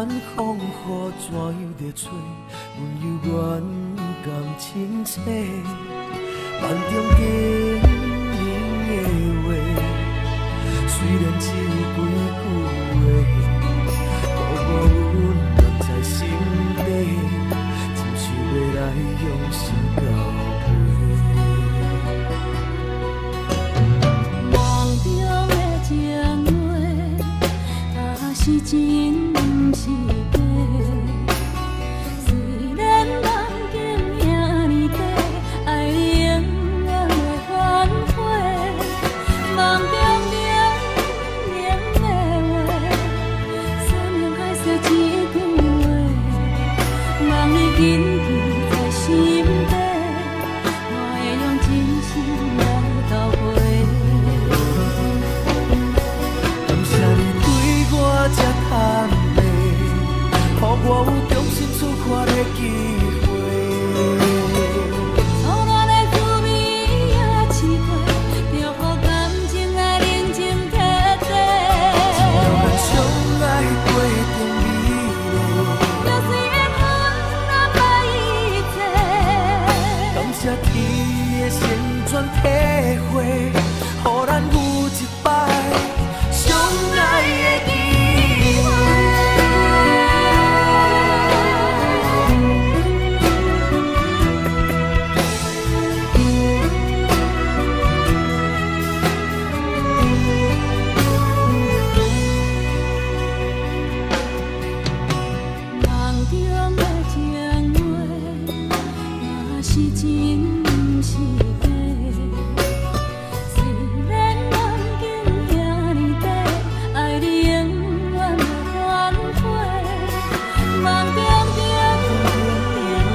远风雨怎样在吹？阮犹原甘清醒，梦中经年的话，虽然只有几句话，孤阮藏在心底，亲像要来用心交陪。梦中的情话，若是真毋是假。虽然梦境遐尼短，爱你永远袂反悔。梦中冷冷的话，山盟海誓一句话，望你紧记在心底，我会用真心来交陪。感谢你对我这坦白，予我有重新出发的机会。错乱的滋味也试过，就予感情来认真彻底。只要咱相爱过程美丽，就算缘分难买一切。感谢天的旋转体会，予咱有一摆相爱的机会。梦中的情话，若是真毋是假。虽然梦境遐尼短，爱你永远袂反悔。梦中点点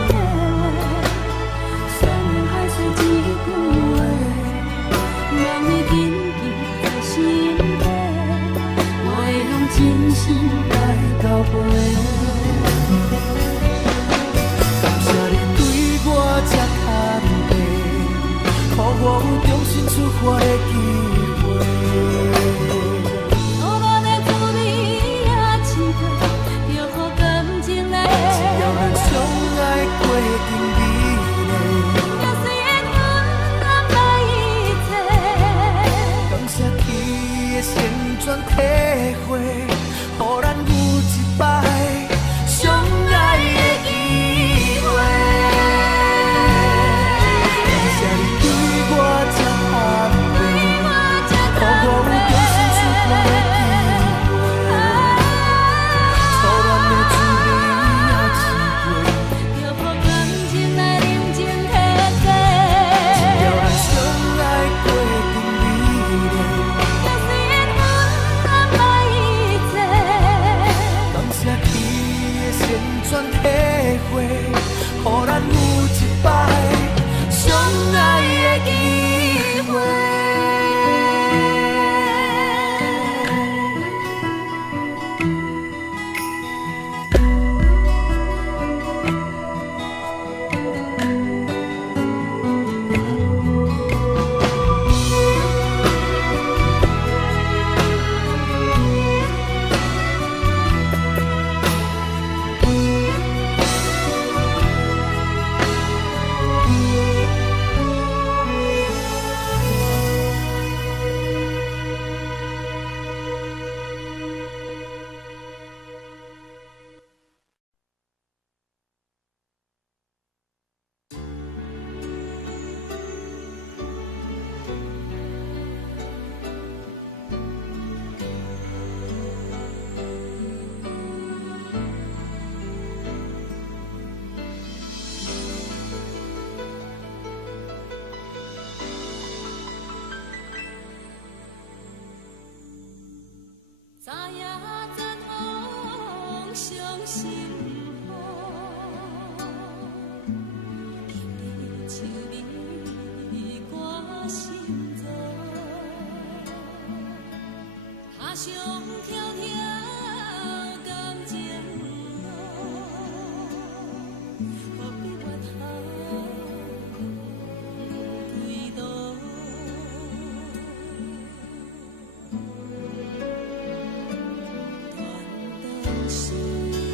的话，山盟海誓一句话，望你紧记在心底，我会用真心来交陪。感谢你对我这坦白，予我有重新出发的机会。错乱的滋味也试过，就予感情来只要咱相爱过程美丽，就算缘分难买一切。感谢天的旋转体会，予咱有一摆相爱的机会。感谢你对我这坦白，予我有重新出发的机会。错乱的滋味也试过，就予感情来认真彻底。只要咱相爱过程美丽，就算缘分难买一切。感谢天的旋转体会，予咱有一摆相爱的机会。昨夜赞风伤心雨，今日秋味挂心中，下上迢迢感情路，何必怨恨推倒？断肠时。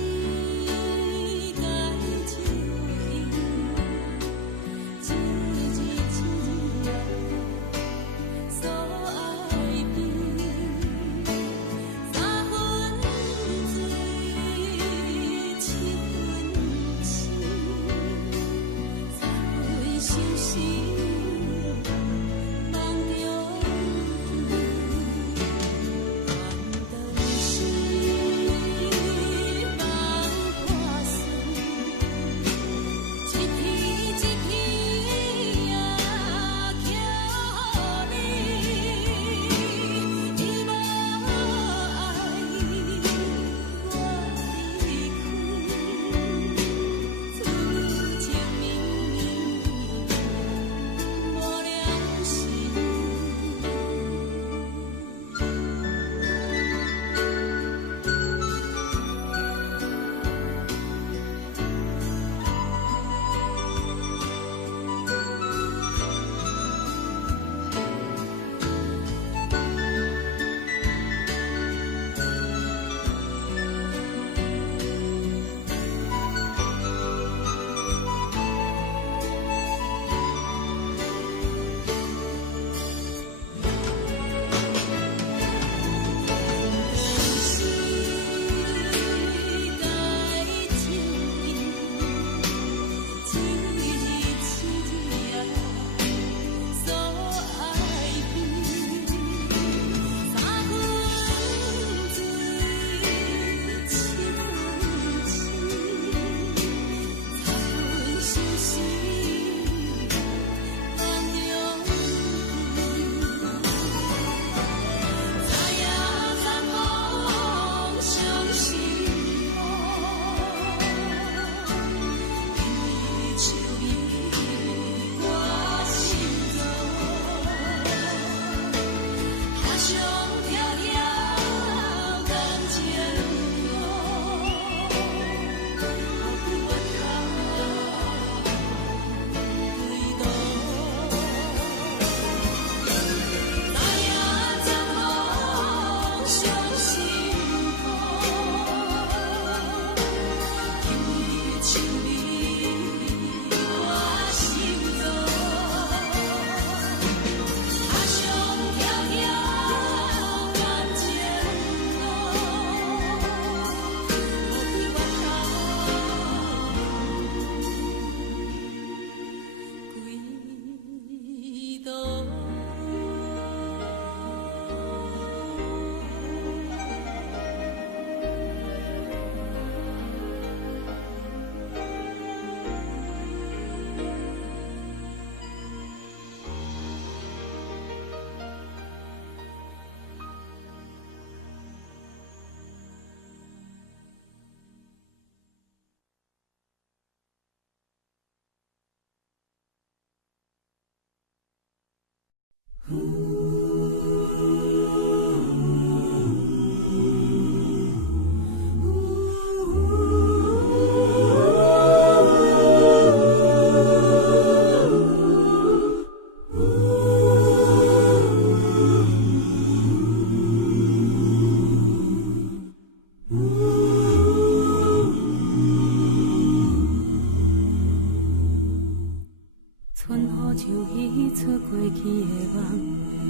像彼出过去的梦，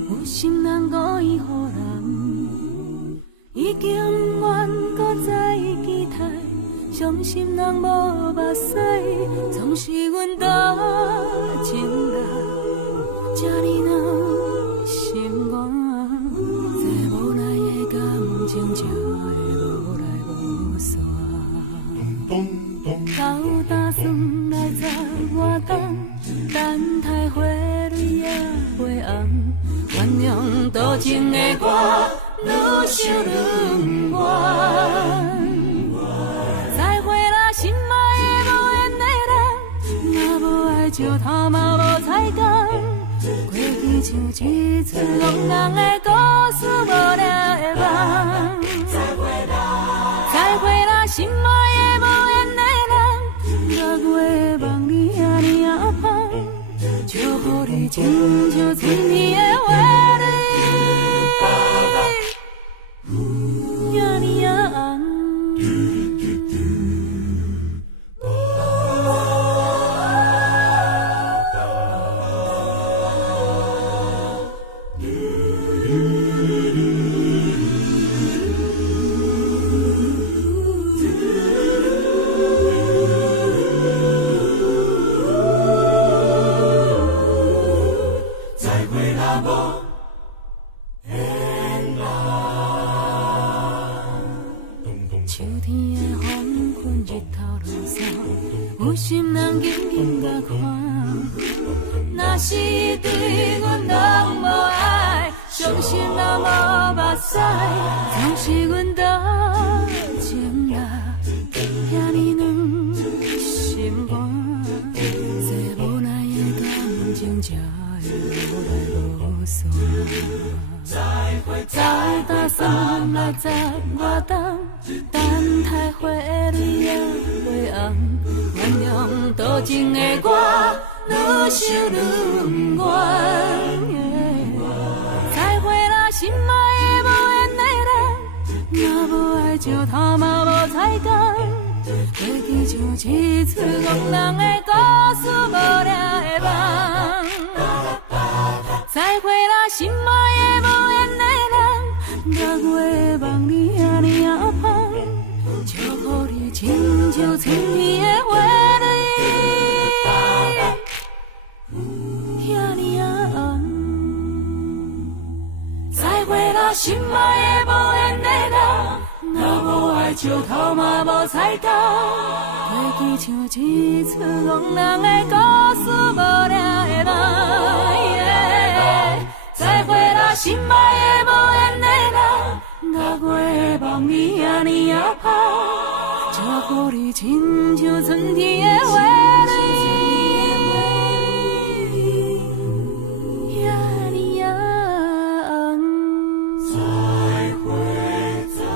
有心人故意予人，已经愿搁再期待，伤心人无目屎，总是阮多情人，这呢让心寒，这无奈的感情才会无来无散。斗打算来十外冬，等待花蕊也袂红，原谅多情的我，愈想愈不愿。再会啦，心爱的无缘的人，若无爱就头嘛无彩工，过去像一出憨人的故事，无聊的梦。再会啦，心爱的无缘的人，若月望你遐尼啊香，祝福你亲像春天的花蕊，遐尼啊红。秋天的黄昏，日头落山，有心人紧紧甲看。若是对阮人无爱，伤心人无目屎，总是阮多情人，遐尼软心肝，这无奈的感情才会无来无散。再打算来十外冬，等待花蕊也袂红，原谅多情的我，愈想愈不愿。再会啦，心爱的无缘的人，若无爱就头嘛无彩工，过去像一出憨人的故事，无聊的梦。再会啦，心爱的无缘的人，若月望你遐尼啊香，祝福你亲像春天的花蕊，遐尼啊红。再会啦，心爱的无缘的人，若无爱就头嘛无彩工，过去像一出憨人的故事，无聊的梦。再会啦，心爱的无缘的人，若月望你遐尼啊香，祝福你亲像春天的花蕊，遐尼啊红。再会，再会。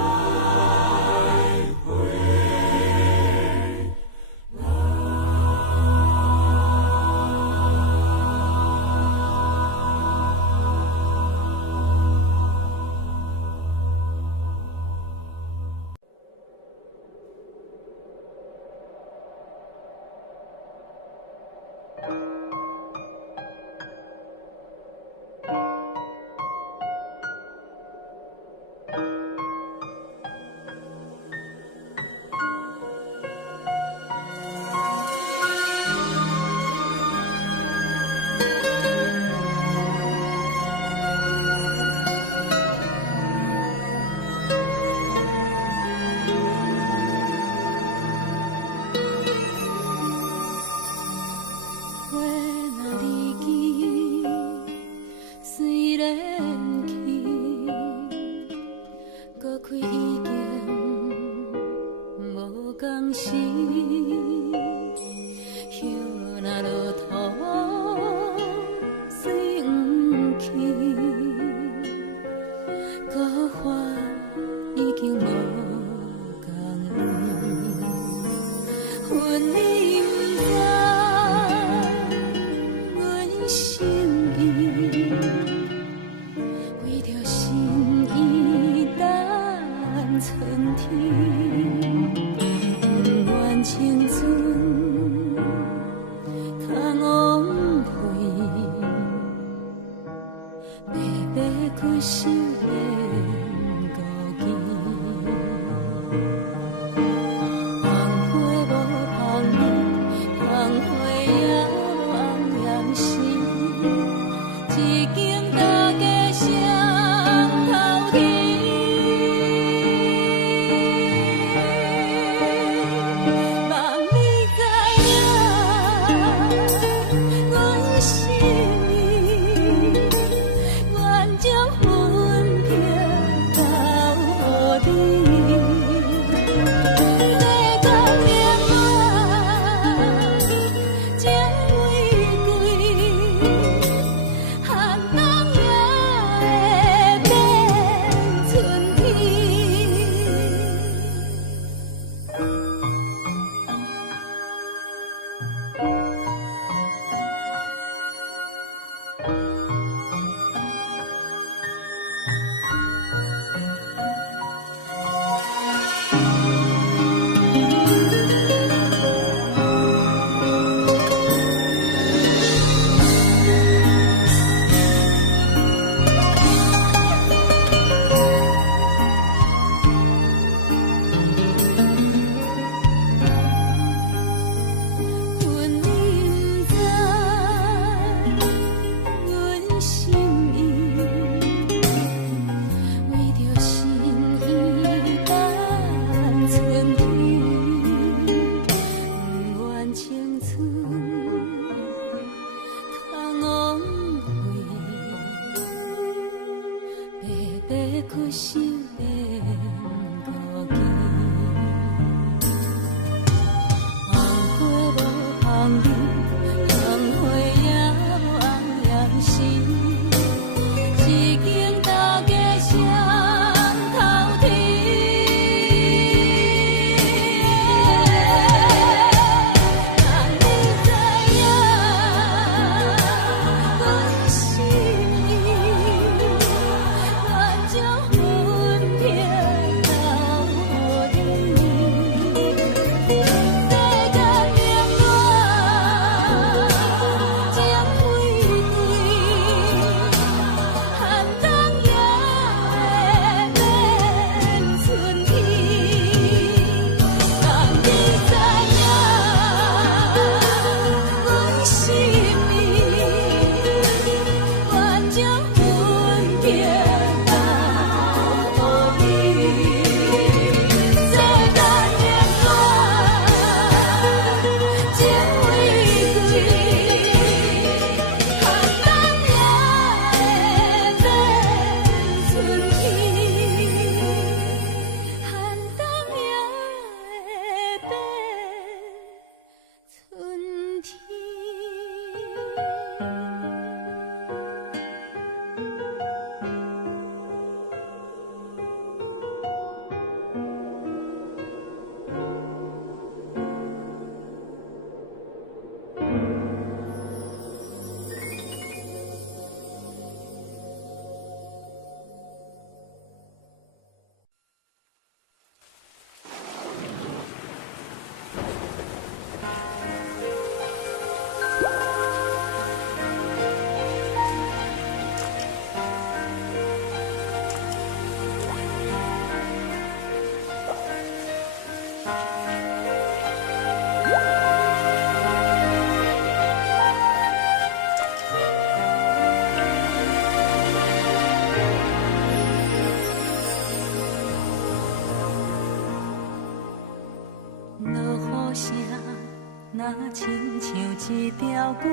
若亲像一条歌，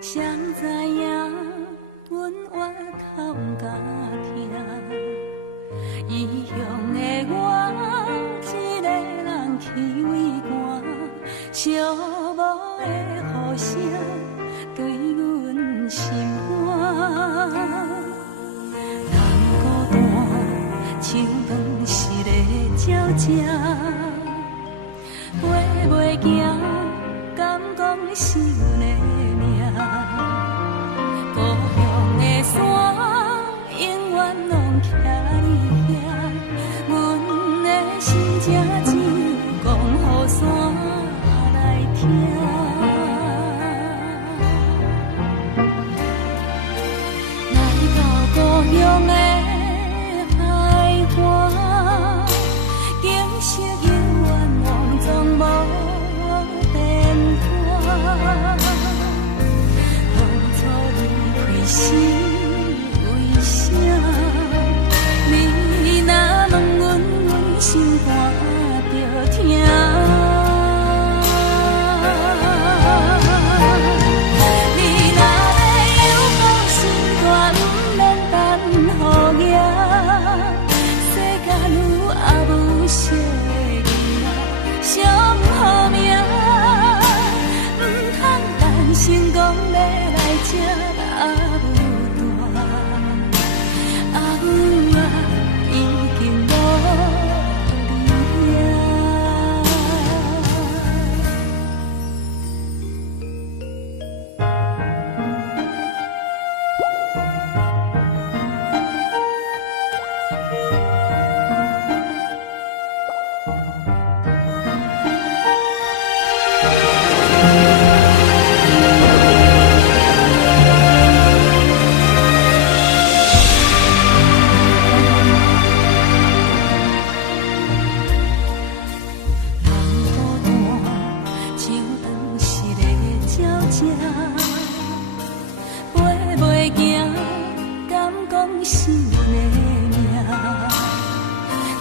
谁知影阮越哭甲疼？异乡的我，一个人去为寒，寂寞的雨声对阮心寒。人孤单，像断翅的鸟只。飞袂行，敢讲是阮的命？故乡的山，永远拢徛你遐。阮的心情只有讲予山来听。来到故乡的海岸，景色永远拢总无变这，飞袂行，敢讲是阮的命。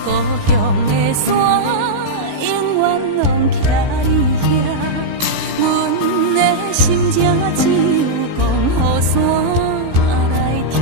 故乡的山，永远拢徛你遐，阮的心情只有讲予山来听。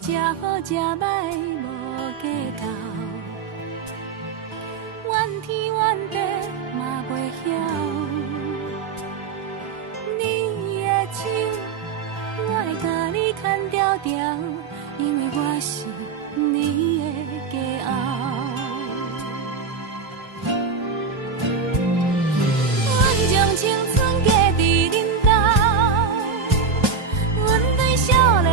吃好吃歹无计较，怨天怨地嘛袂晓。你的手，我会甲你牵条条，因为我是你的骄傲。阮将青春嫁伫恁兜，阮对少年。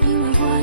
因为我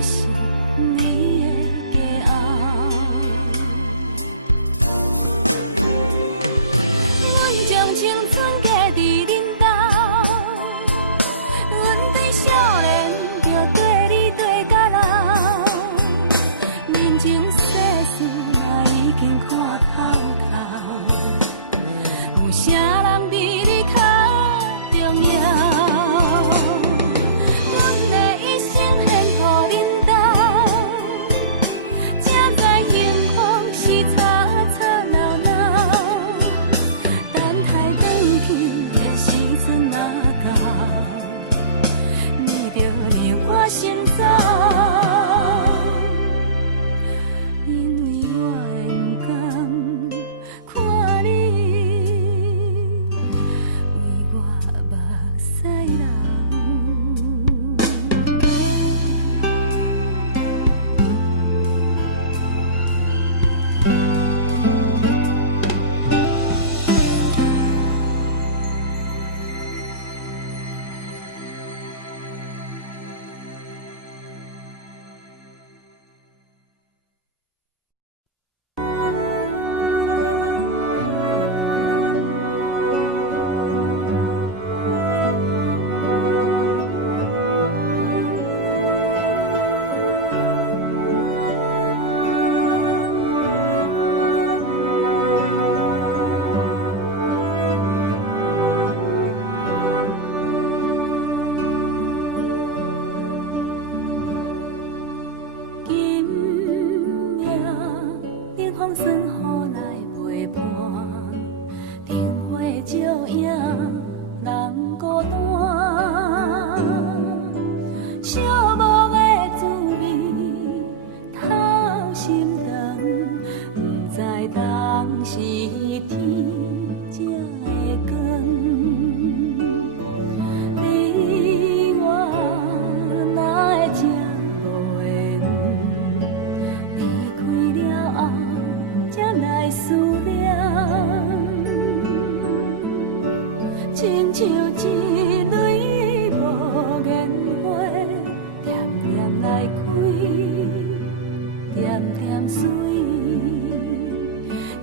点点水，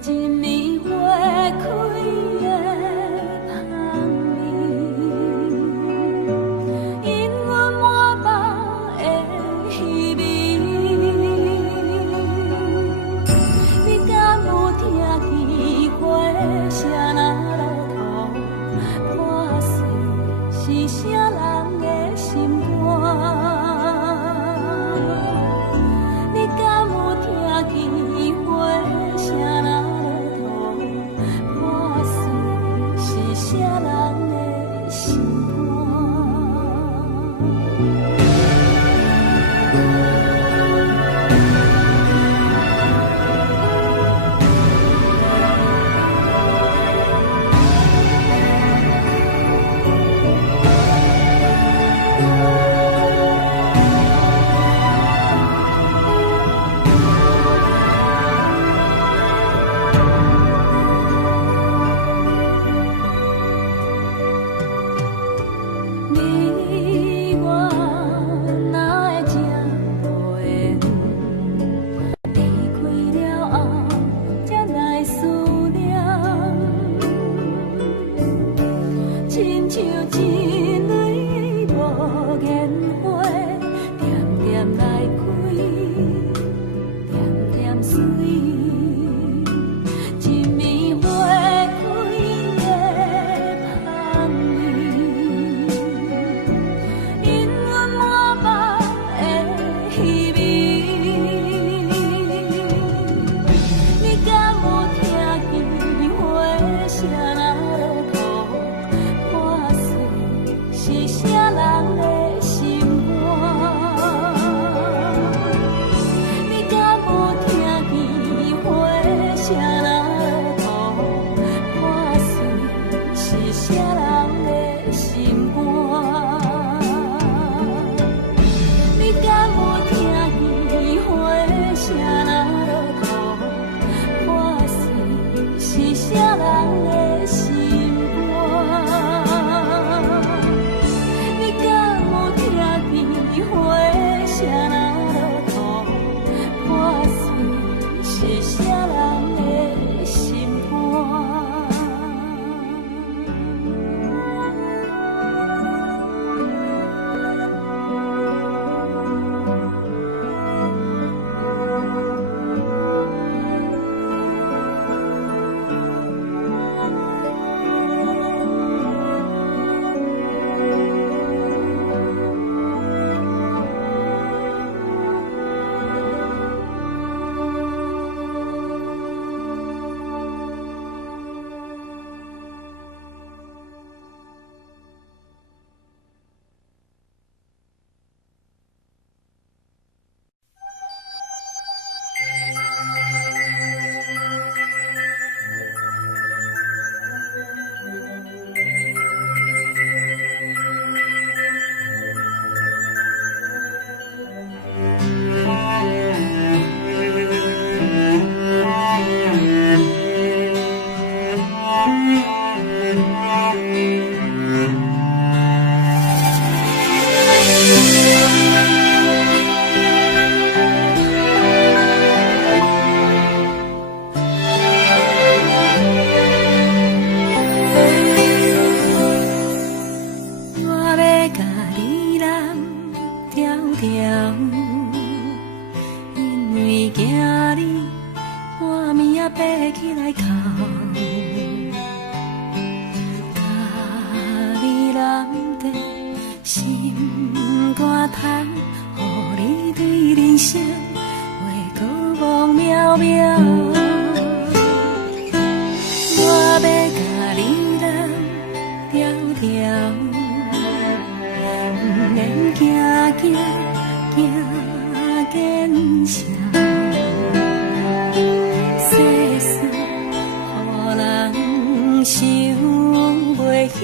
一暝花开的香味，因阮满腹的虚味。你敢有听见花声若落土，破碎是啥人的心肝？你敢有听见花声若落土，破碎是啥人的心肝？你我哪会这无缘？离开了后，才来思念，亲像一蕊无言花，点点来开，点点水。一暝花开的香味，因阮满腹的虚味。你敢有听见花声若落土，破碎是啥人的心肝？你敢有听见花声若落土，破碎是啥人的心肝？你敢有听见花声若落土，破碎是啥人的心肝？你敢有听见花声若落土，破碎是啥人的心肝？我要甲你揽条条，因为惊你半暝仔爬起来哭，甲你揽在心肝头，予你对人生话过望渺渺。我要甲你揽条条，不免惊惊惊见笑，世事予人想袂晓，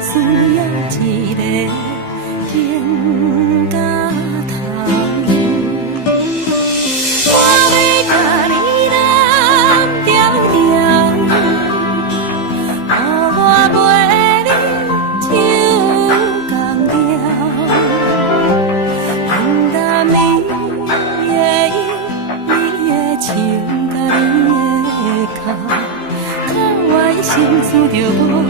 需要一个经甲头。我要甲你揽条条，予我陪你唱同调，平淡美的音可怨心事就无了了。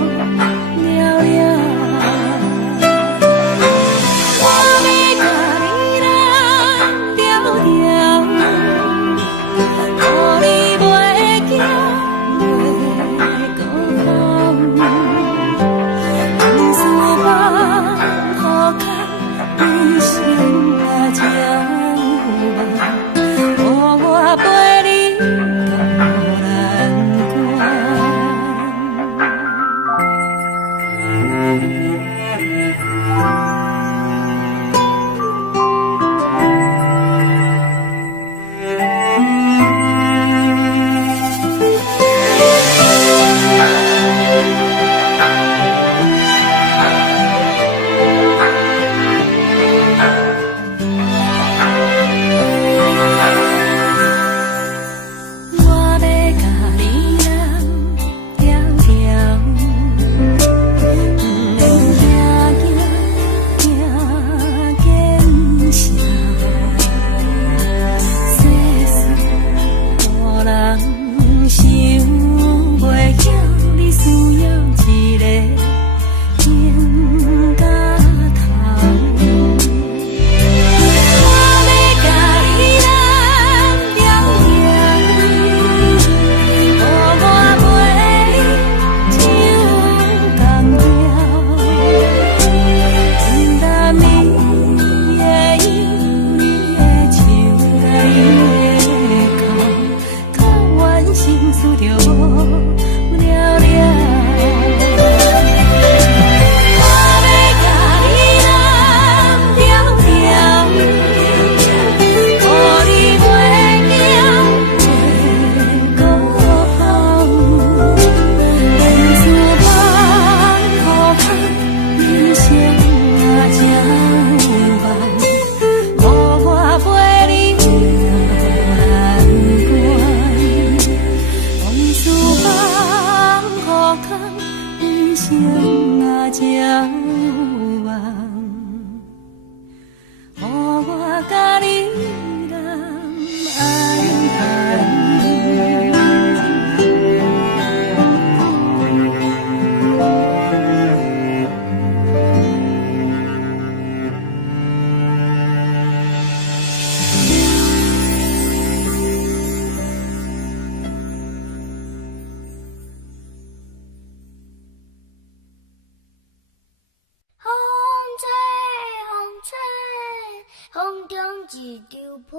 一张被，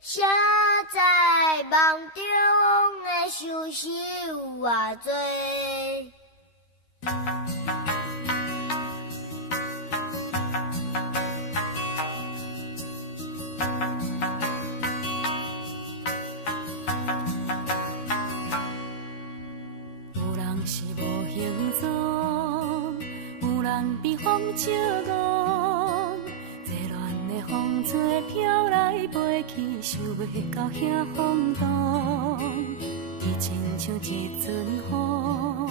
写在梦中的相思有偌多。有人是无形状，有人被风笑憨。风吹飘来飞去，想袂到遐风动。伊亲像一阵风，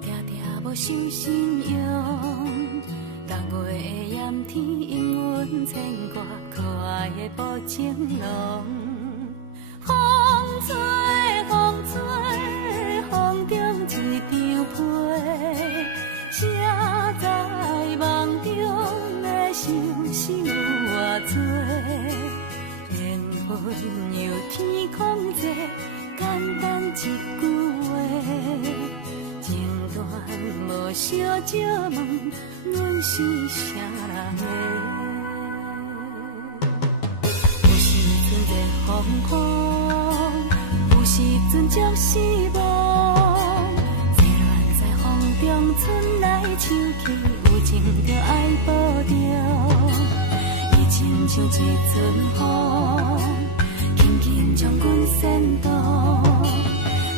定定无受信用。6月的炎天，因阮牵挂可爱的步情郎。风吹风吹，风中一张被，写在梦中的相思有偌多，缘分由天空际，简单一句话，情段无小借问，阮是啥人的？有时阵热风风，有时阵足失望，坐乱在风中，春来秋去，有情着爱保重。亲像一阵风，轻轻将阮牵动。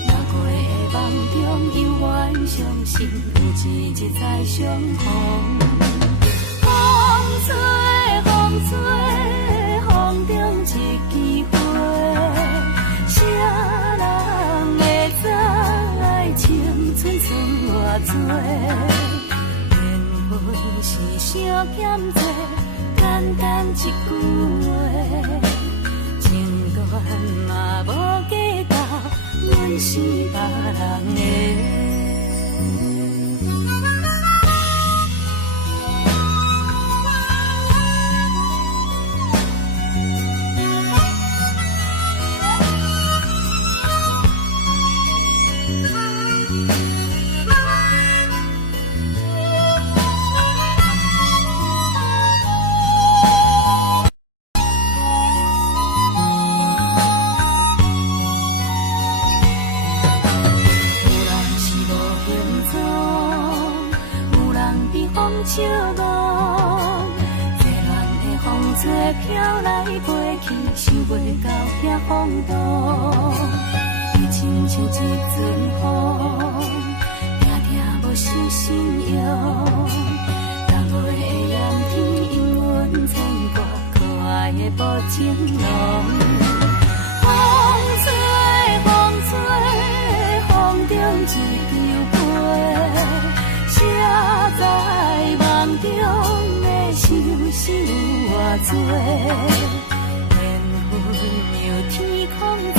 6月的梦中，犹原相信有一日再相逢。风吹风吹，风中一枝花，啥人会知青春剩偌多？缘分是相欠债。简单一句话，情段嘛无计较，人的。笑望，热恋的风吹飘来飞去，想袂到遐风度。伊亲像一阵风，定定无受信用。6月的炎天，因阮牵挂可爱的无情郎。风吹，风吹，风中一张被，写在梦中的想是有偌多，缘分像天空地，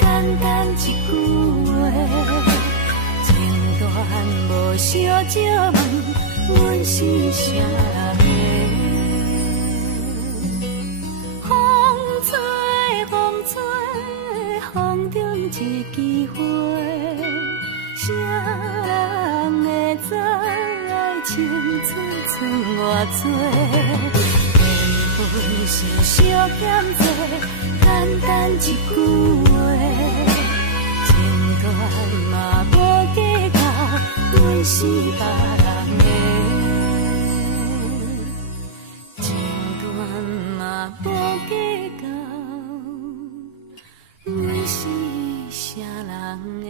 简单一句话，情断无相借问，阮是啥人的？风吹，风吹，风中一枝花，啥人会知？青春剩偌多，缘分是小欠债，简单一句话，情断嘛无计较，阮是别人的，情断嘛无计较，阮是啥人的？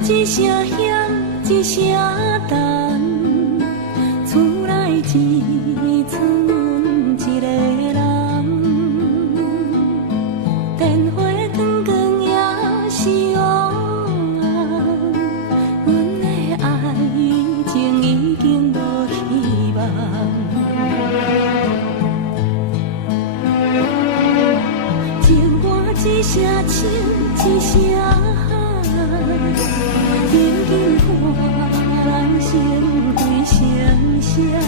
一声响，一声淡，厝内只剩阮一个人。电话光光也是乌暗，阮的爱情已经无希望。情歌一声唱，一声喊。紧紧看人生对成双。